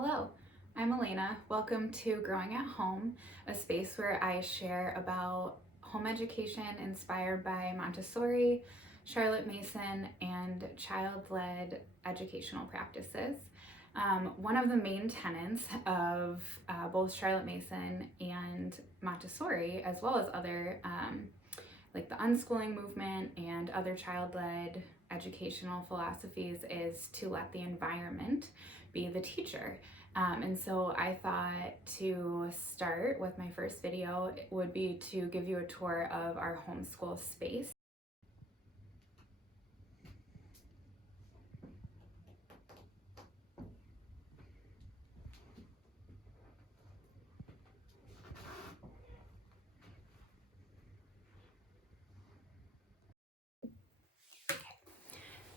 Hello, I'm Elena. Welcome to Growing at Home, a space where I share about home education inspired by Montessori, Charlotte Mason, and child-led educational practices. One of the main tenets of both Charlotte Mason and Montessori, as well as other like the unschooling movement and other child-led educational philosophies, is to let the environment be the teacher. And so I thought to start with my first video would be to give you a tour of our homeschool space.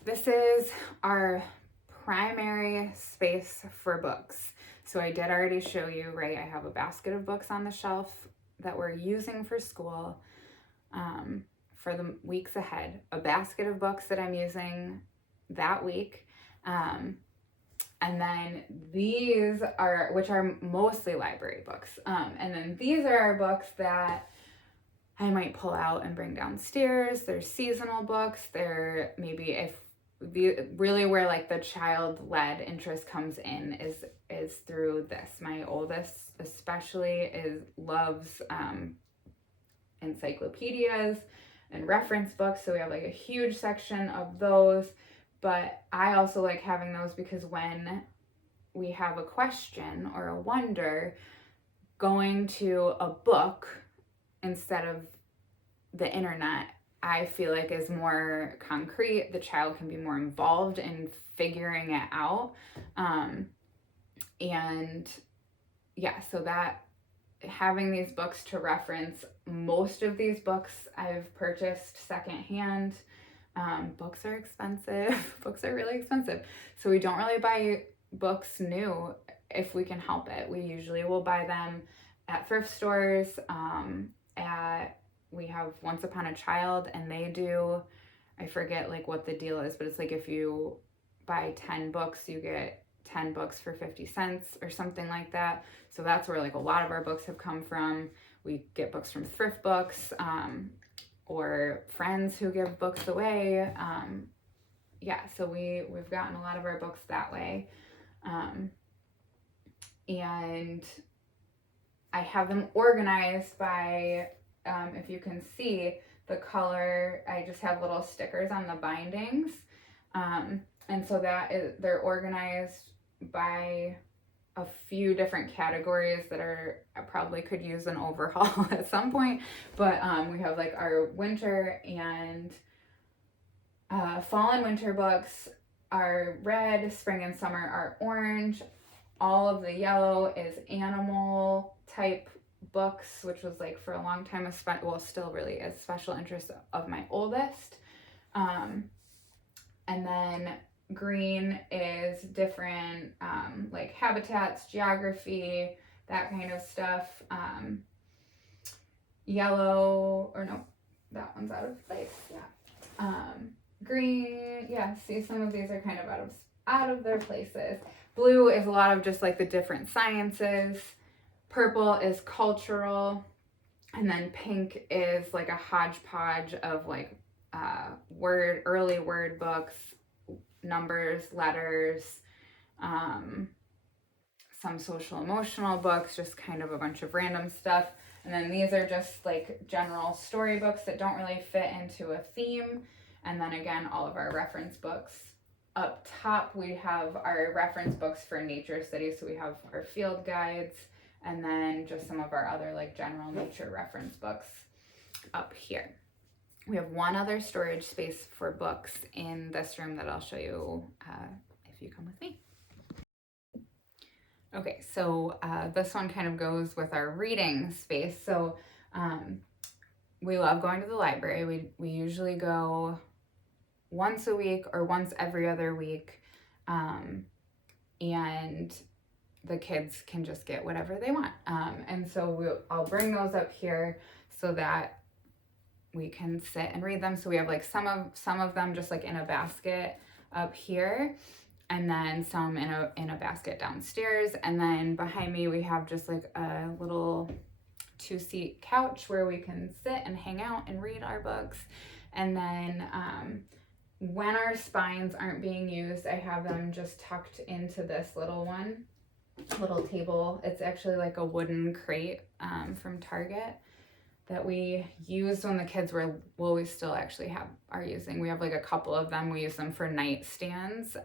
This is our primary space for books. So I did already show you, right? I have a basket of books on the shelf that we're using for school for the weeks ahead, a basket of books that I'm using that week. And then these are, which are mostly library books. And then these are our books that I might pull out and bring downstairs. They're seasonal books. They're maybe really where like the child-led interest comes in is through this. My oldest especially loves encyclopedias and reference books, so we have like a huge section of those. But I also like having those because when we have a question or a wonder, going to a book instead of the internet, I feel like is more concrete. The child can be more involved in figuring it out. And yeah, so that having these books to reference, most of these books I've purchased secondhand. Books are expensive. Books are really expensive. So we don't really buy books new if we can help it. We usually will buy them at thrift stores, we have Once Upon a Child, and they do, I forget like what the deal is, but it's like if you buy 10 books, you get 10 books for 50 cents or something like that. So that's where like a lot of our books have come from. We get books from thrift books, or friends who give books away. Yeah, so we've gotten a lot of our books that way. And I have them organized by, if you can see the color, I just have little stickers on the bindings. And so they're organized by a few different categories that I probably could use an overhaul at some point. But we have like our winter and fall and winter books are red, spring and summer are orange. All of the yellow is animal type books, which was like for a long time still really is special interest of my oldest. And then green is different, like habitats, geography, that kind of stuff. Yellow, or no, that one's out of place. Yeah. Green, yeah. See, some of these are kind of out of their places. Blue is a lot of just like the different sciences. Purple is cultural, and then pink is like a hodgepodge of like early word books, numbers, letters, some social emotional books, just kind of a bunch of random stuff. And then these are just like general storybooks that don't really fit into a theme. And then again, all of our reference books. Up top, we have our reference books for nature studies. So we have our field guides, and then just some of our other like general nature reference books up here. We have one other storage space for books in this room that I'll show you if you come with me. Okay, so this one kind of goes with our reading space. So we love going to the library. We usually go once a week or once every other week, and the kids can just get whatever they want. And so I'll bring those up here so that we can sit and read them. So we have like some of them just like in a basket up here. and then some in a basket downstairs. And then behind me we have just like a little 2-seat couch where we can sit and hang out and read our books. And then when our spines aren't being used, I have them just tucked into this little table. It's actually like a wooden crate from Target that we used when the kids were, well, we still actually are using. We have like a couple of them. We use them for nightstands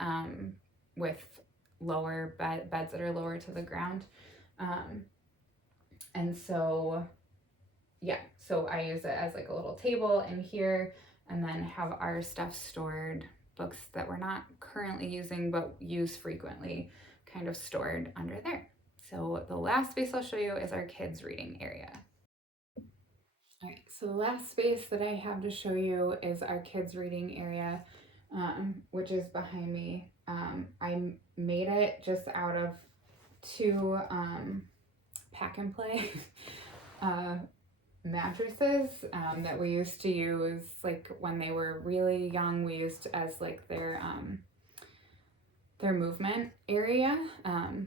with lower beds that are lower to the ground. And so, yeah, so I use it as like a little table in here, and then have our stuff stored, books that we're not currently using but use frequently, kind of stored under there. So the last space I'll show you is our kids' reading area. All right, so the last space that I have to show you is our kids' reading area, which is behind me. I made it just out of 2 pack and play mattresses that we used to use like when they were really young. We used as like their movement area,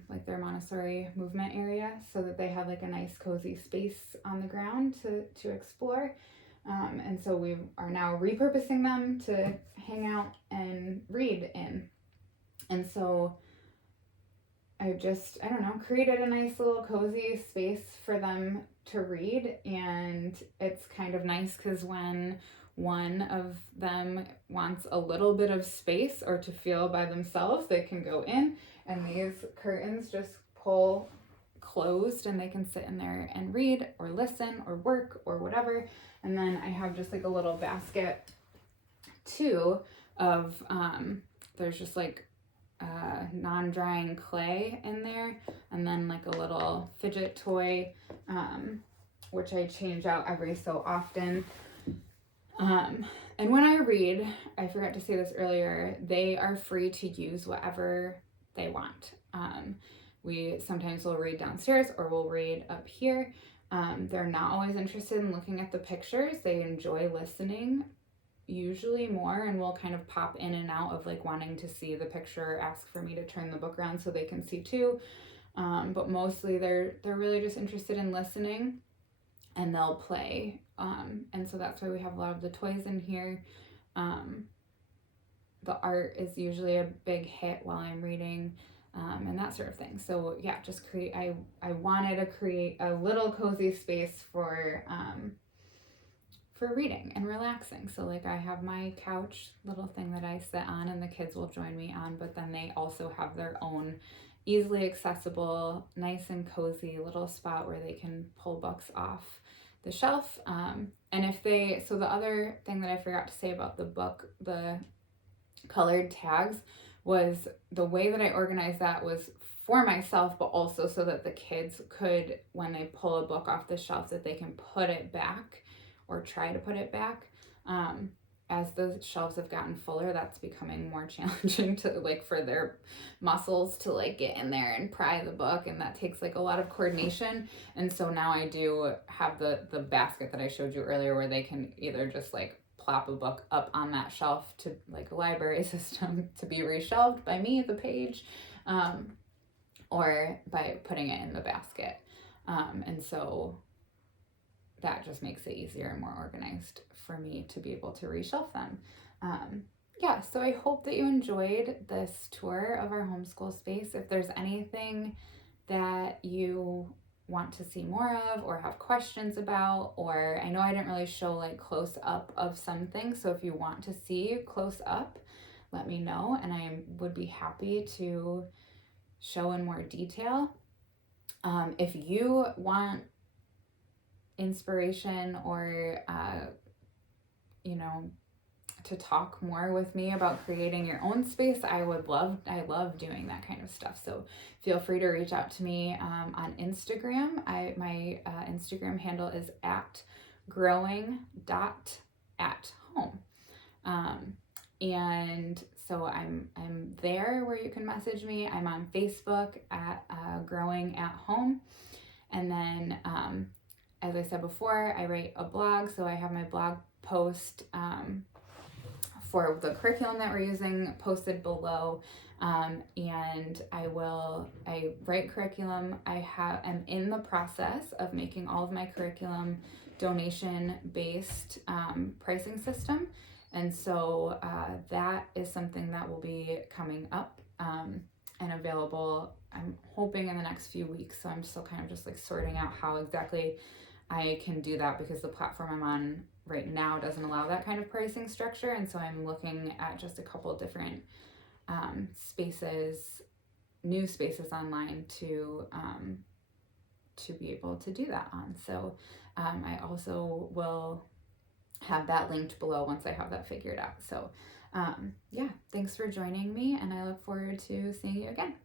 like their Montessori movement area, so that they had like a nice cozy space on the ground to explore. And so we are now repurposing them to hang out and read in. And so I don't know, created a nice little cozy space for them to read. And it's kind of nice because when one of them wants a little bit of space or to feel by themselves, they can go in, and these curtains just pull closed and they can sit in there and read or listen or work or whatever. And then I have just like a little basket too of there's just like non-drying clay in there, and then like a little fidget toy which I change out every so often. And when I read, I forgot to say this earlier, they are free to use whatever they want. We sometimes will read downstairs or we'll read up here. They're not always interested in looking at the pictures. They enjoy listening usually more, and will kind of pop in and out of like wanting to see the picture or ask for me to turn the book around so they can see too. But mostly they're really just interested in listening, and they'll play. And so that's why we have a lot of the toys in here. The art is usually a big hit while I'm reading, and that sort of thing. So yeah, just I wanted to create a little cozy space for reading and relaxing. So like I have my couch little thing that I sit on, and the kids will join me on, but then they also have their own easily accessible, nice and cozy little spot where they can pull books off the shelf. And so the other thing that I forgot to say about the book, the colored tags, was the way that I organized that was for myself, but also so that the kids could, when they pull a book off the shelf, that they can put it back or try to put it back. As the shelves have gotten fuller, that's becoming more challenging to like for their muscles to like get in there and pry the book, and that takes like a lot of coordination. And so now I do have the basket that I showed you earlier, where they can either just like plop a book up on that shelf to like a library system to be reshelved by me, the page, or by putting it in the basket. And so that just makes it easier and more organized for me to be able to reshelf them. Yeah, so I hope that you enjoyed this tour of our homeschool space. If there's anything that you want to see more of or have questions about, or I know I didn't really show like close up of something, so if you want to see close up, let me know, and I would be happy to show in more detail. If you want inspiration or to talk more with me about creating your own space, I love doing that kind of stuff. So feel free to reach out to me on Instagram. My Instagram handle is @growing.@home. And so I'm there where you can message me. I'm on Facebook at Growing at Home. And then as I said before, I write a blog, so I have my blog post for the curriculum that we're using posted below. And I write curriculum. I'm in the process of making all of my curriculum donation-based pricing system. And so that is something that will be coming up and available, I'm hoping, in the next few weeks. So I'm still kind of just like sorting out how exactly I can do that, because the platform I'm on right now doesn't allow that kind of pricing structure. And so I'm looking at just a couple of different new spaces online to be able to do that on. So I also will have that linked below once I have that figured out. So yeah, thanks for joining me, and I look forward to seeing you again.